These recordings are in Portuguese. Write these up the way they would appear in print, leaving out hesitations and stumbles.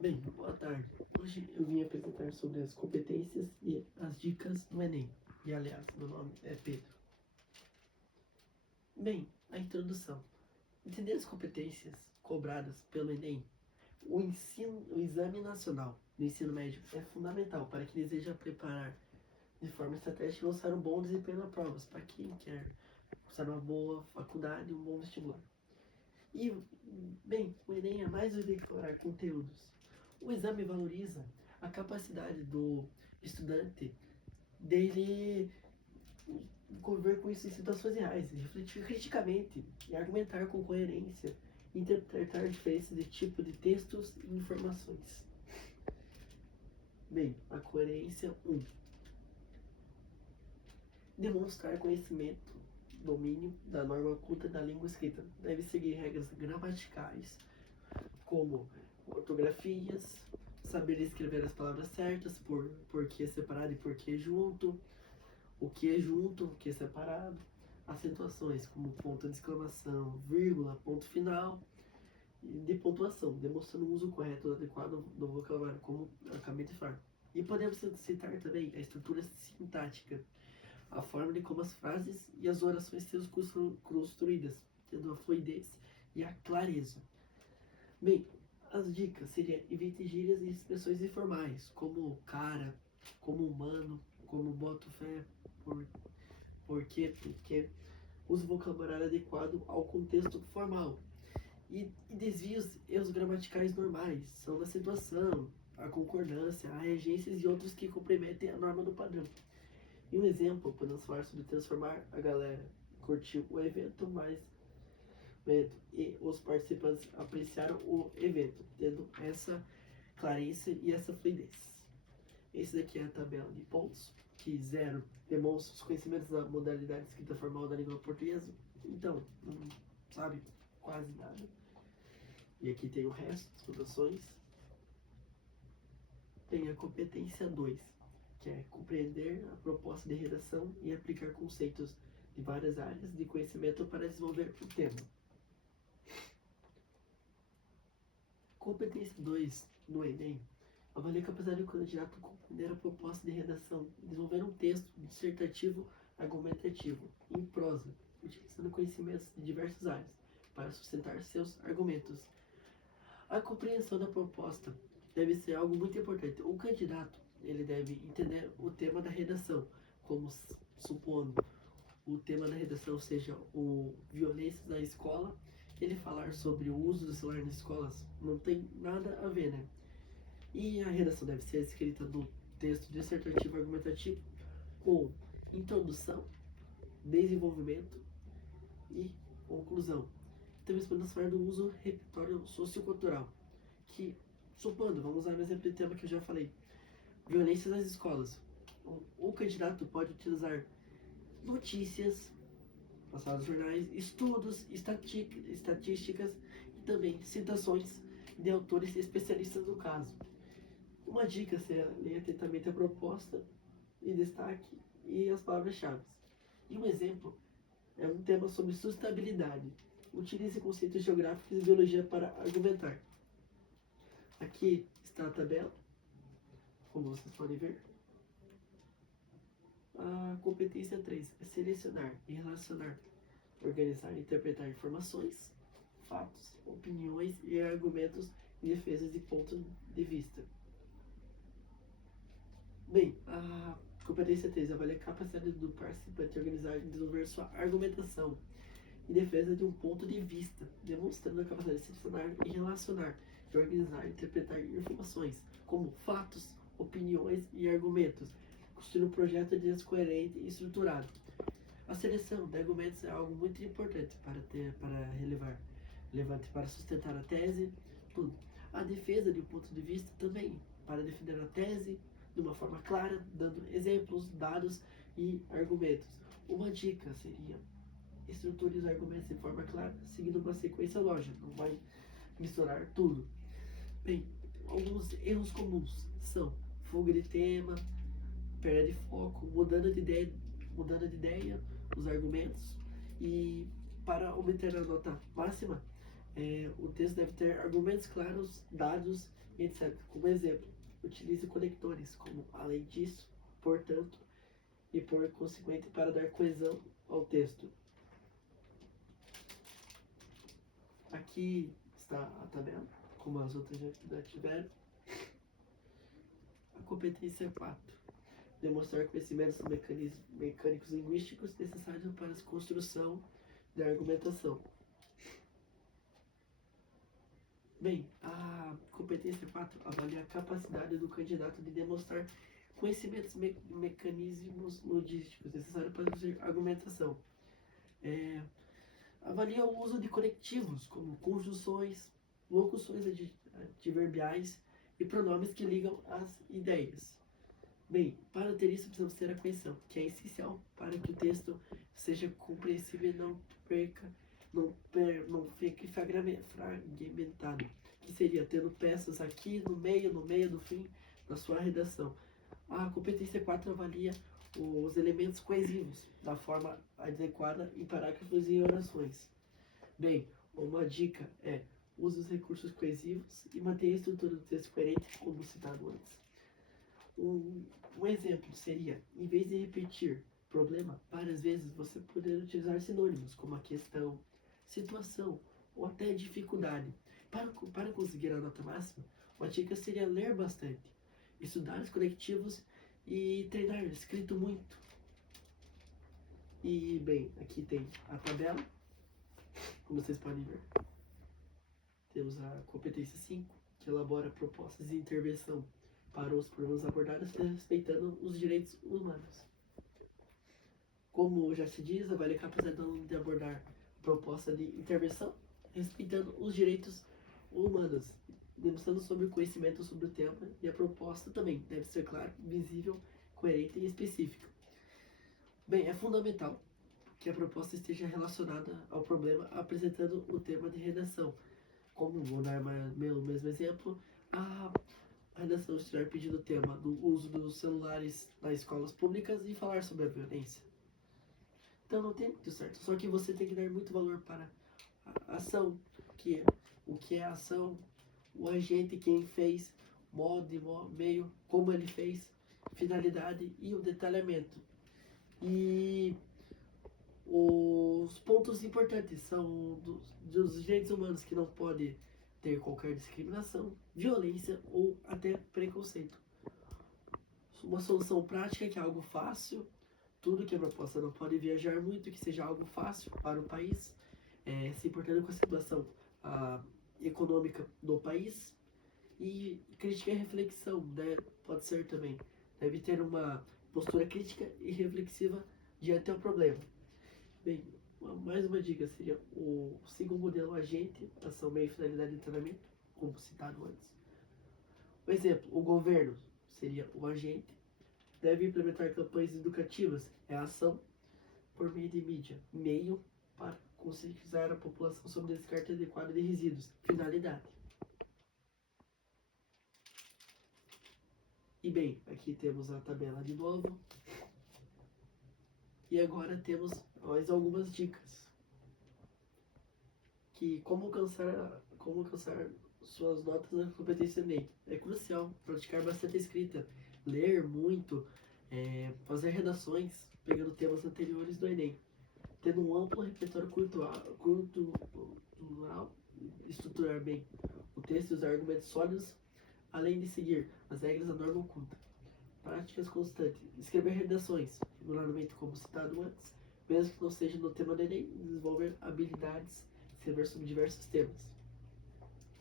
Bem, boa tarde. Hoje eu vim apresentar sobre as competências e as dicas do Enem. E aliás, meu nome é Pedro. Bem, a introdução. Entender as competências cobradas pelo Enem. O Exame Nacional do Ensino Médio é fundamental para quem deseja preparar de forma estratégica e mostrar um bom desempenho na provas, para quem quer cursar uma boa faculdade e um bom vestibular. E, bem, o Enem é mais do que declarar conteúdos. O exame valoriza a capacidade do estudante dele conviver com isso em situações reais, refletir criticamente e argumentar com coerência, interpretar diferenças de tipo de textos e informações. Bem, a coerência 1. Demonstrar conhecimento, domínio da norma culta da língua escrita. Deve seguir regras gramaticais, como ortografias, saber escrever as palavras certas, por que separado e por que junto, o que é junto, o que é separado, acentuações como ponto de exclamação, vírgula, ponto final, e de pontuação, demonstrando o uso correto e adequado do vocabulário, como eu acabei de falar. E podemos citar também a estrutura sintática, a forma de como as frases e as orações são construídas, tendo a fluidez e a clareza. Bem, as dicas seriam evite gírias e expressões informais, como cara, como humano, como boto fé, por, porque. Use vocabulário adequado ao contexto formal. E desvios erros gramaticais normais, são da situação, a concordância, a regências e outros que comprometem a norma do padrão. E um exemplo, podemos falar sobre transformar a galera. Curtiu o evento, mas e os participantes apreciaram o evento, tendo essa clareza e essa fluidez. Esse daqui é a tabela de pontos, que 0 demonstra os conhecimentos da modalidade escrita formal da língua portuguesa, então não sabe quase nada. E aqui tem o resto das votações. Tem a competência 2, que é compreender a proposta de redação e aplicar conceitos de várias áreas de conhecimento para desenvolver o tema. Competência 2 no Enem avalia a capacidade do candidato compreender a proposta de redação, desenvolver um texto dissertativo argumentativo em prosa, utilizando conhecimentos de diversas áreas para sustentar seus argumentos. A compreensão da proposta deve ser algo muito importante. O candidato ele deve entender o tema da redação, como supondo o tema da redação seja o violência na escola, ele falar sobre o uso do celular nas escolas não tem nada a ver, né? E a redação deve ser escrita no texto dissertativo argumentativo com introdução, desenvolvimento e conclusão. Também podemos falar do uso repertório sociocultural, que, supondo, vamos usar o exemplo de tema que eu já falei, violência nas escolas. O candidato pode utilizar notícias passadas nos jornais, estudos, estatísticas e também citações de autores especialistas no caso. Uma dica seria ler atentamente a proposta e destaque e as palavras-chave. E um exemplo é um tema sobre sustentabilidade. Utilize conceitos geográficos e biologia para argumentar. Aqui está a tabela, como vocês podem ver. A competência 3 é selecionar e relacionar, organizar e interpretar informações, fatos, opiniões e argumentos em defesa de pontos de vista. Bem, a competência 3 avalia a capacidade do participante de organizar e desenvolver sua argumentação em defesa de um ponto de vista, demonstrando a capacidade de selecionar e relacionar, de organizar e interpretar informações, como fatos, opiniões e argumentos, construindo um projeto de ideas coerente e estruturado. A seleção de argumentos é algo muito importante relevante para sustentar a tese, tudo. A defesa de um ponto de vista também, para defender a tese de uma forma clara, dando exemplos, dados e argumentos. Uma dica seria estruture os argumentos de forma clara, seguindo uma sequência lógica, não vai misturar tudo. Bem, alguns erros comuns são fuga de tema, perda de foco, mudando de ideia os argumentos, e para obter a nota máxima, o texto deve ter argumentos claros, dados etc. Como exemplo, utilize conectores, como além disso, portanto, e por consequente para dar coesão ao texto. Aqui está a tabela, como as outras já tiveram. A competência 4. Demonstrar conhecimentos mecânicos linguísticos necessários para a construção da argumentação. Bem, a competência 4 avalia a capacidade do candidato de demonstrar conhecimentos mecanismos logísticos necessários para fazer argumentação. Avalia o uso de conectivos, como conjunções, locuções adverbiais e pronomes que ligam as ideias. Bem, para ter isso precisamos ter a coesão, que é essencial para que o texto seja compreensível e não fique fragmentado, que seria tendo peças aqui no meio, do fim da sua redação. A competência 4 avalia os elementos coesivos da forma adequada em parágrafos e orações. Bem, uma dica é: use os recursos coesivos e mantenha a estrutura do texto coerente, como citado antes. Um exemplo seria, em vez de repetir problema várias vezes, você poderia utilizar sinônimos, como a questão, situação ou até dificuldade. Para conseguir a nota máxima, uma dica seria ler bastante, estudar os conectivos e treinar escrito muito. E, bem, aqui tem a tabela, como vocês podem ver. Temos a competência 5, que elabora propostas de intervenção para os problemas abordados, respeitando os direitos humanos. Como já se diz, avalia a capacidade de abordar proposta de intervenção, respeitando os direitos humanos, demonstrando sobre o conhecimento sobre o tema, e a proposta também deve ser clara, visível, coerente e específica. Bem, é fundamental que a proposta esteja relacionada ao problema, apresentando o tema de redação. Como vou dar meu mesmo exemplo, a redação estiver pedindo o tema do uso dos celulares nas escolas públicas e falar sobre a violência. Então não tem muito certo, só que você tem que dar muito valor para a ação, o que é a ação, o agente, quem fez, modo, meio, como ele fez, finalidade e o detalhamento. E os pontos importantes são dos direitos humanos, que não pode ter qualquer discriminação, violência ou até preconceito. Uma solução prática, que é algo fácil, tudo que a proposta não pode viajar muito, que seja algo fácil para o país, se importando com a situação econômica do país, e crítica e reflexão, né? Pode ser também. Deve ter uma postura crítica e reflexiva diante ao problema. Bem, mais uma dica seria siga o modelo agente, ação, meio, finalidade e treinamento, como citado antes. Por exemplo, o governo seria o agente, deve implementar campanhas educativas, é a ação, por meio de mídia, meio para conscientizar a população sobre o descarte adequado de resíduos, finalidade. E bem, aqui temos a tabela de novo. E agora temos mais algumas dicas. Que como alcançar suas notas na competência Enem. É crucial praticar bastante a escrita, ler muito, fazer redações, pegando temas anteriores do Enem. Tendo um amplo repertório cultural, estruturar bem o texto e usar argumentos sólidos, além de seguir as regras da norma oculta. Práticas constantes. Escrever redações, regularmente como citado antes, mesmo que não seja no tema do Enem, desenvolver habilidades, escrever sobre diversos temas.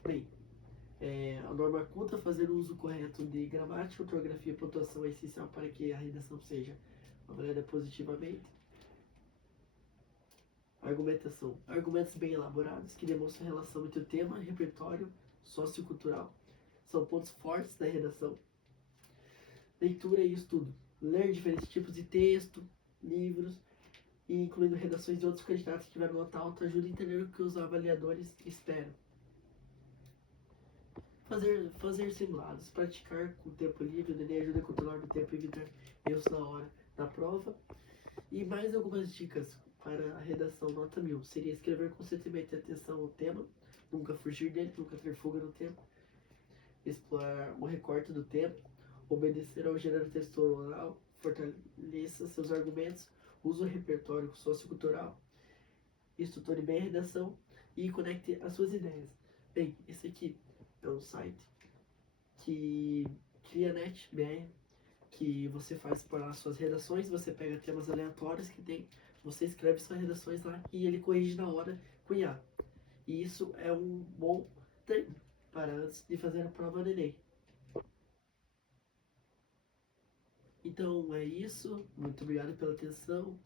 Bem, a norma culta, fazer o uso correto de gramática, ortografia e pontuação é essencial para que a redação seja avaliada positivamente. Argumentação. Argumentos bem elaborados que demonstram a relação entre o tema, repertório, sociocultural, são pontos fortes da redação. Leitura e estudo. Ler diferentes tipos de texto, livros, e incluindo redações de outros candidatos que tiveram nota alta, ajuda a entender o que os avaliadores esperam. Fazer simulados. Praticar com o tempo livre, o Enem ajuda a controlar o tempo e evitar erros na hora da prova. E mais algumas dicas para a redação nota 1000. Seria escrever constantemente atenção ao tema, nunca fugir dele, nunca ter fuga no tema. explorar o recorte do tempo, obedecer ao gênero textual, fortaleça seus argumentos, use o repertório sociocultural, estruture bem a redação e conecte as suas ideias. Bem, esse aqui é um site que cria NetBR, que você faz para as suas redações, você pega temas aleatórios que tem, você escreve suas redações lá e ele corrige na hora com IA. E isso é um bom treino para antes de fazer a prova do Enem. Então é isso, muito obrigado pela atenção.